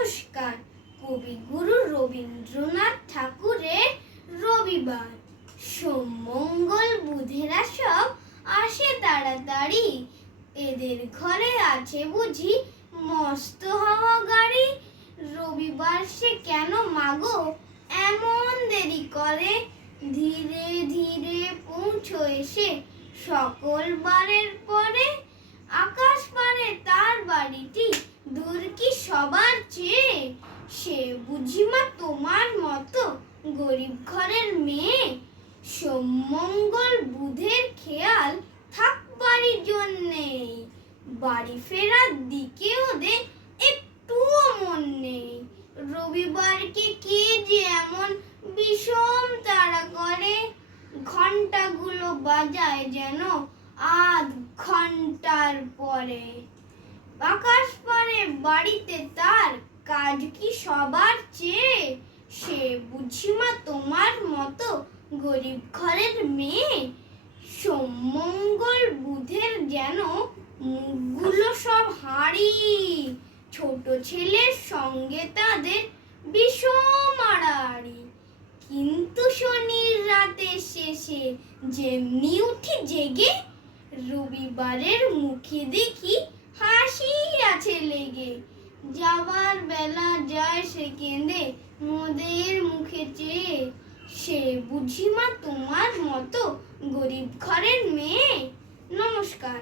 নমস্কার। কবিগুরু রবীন্দ্রনাথ ঠাকুরের রবিবার। সোমঙ্গল বুধেরা সব আসে তাড়াতাড়ি। এদের ঘরে আছে বুঝি মস্ত হাওয়া গাড়ি। রবিবার সে কেন মাগো? এমন দেরি করে। ধীরে ধীরে পৌঁছো এসে সকল বারের পরে আকাশ পারে তার বাড়িটি দূর কি সবার চেয়ে সে বুঝিমা তোমার মতো গরিব ঘরের মেয়ে। সোমঙ্গল বুধের খেয়াল থাক বাড়ির জন্যে। বাড়ি ফেরার দিকে ওদের একটুও মন নেই। রবিবারকে কে যে এমন বিষম তাড়া করে ঘন্টাগুলো বাজায় যেন আধ ঘণ্টার পরে। আকাশ পারে বাড়িতে তার কাজ কি সবার চেয়ে সে বুঝিমা তোমার মতো গরিব ঘরের মেয়ে। সোমঙ্গল বুধের যেন মুখগুলো সব হাড়ি। ছোট ছেলের সঙ্গে তাদের বিষম আড়াআড়ি। কিন্তু শনির রাতের শেষে যেমনি উঠি জেগে, রবিবারের মুখে দেখি হাসি আছে লেগে। যাবার বেলা যায় সে কেঁদে, মোদের মুখে চেয়ে। সে বুঝিমা তোমার মতো গরিব ঘরের মেয়ে। নমস্কার।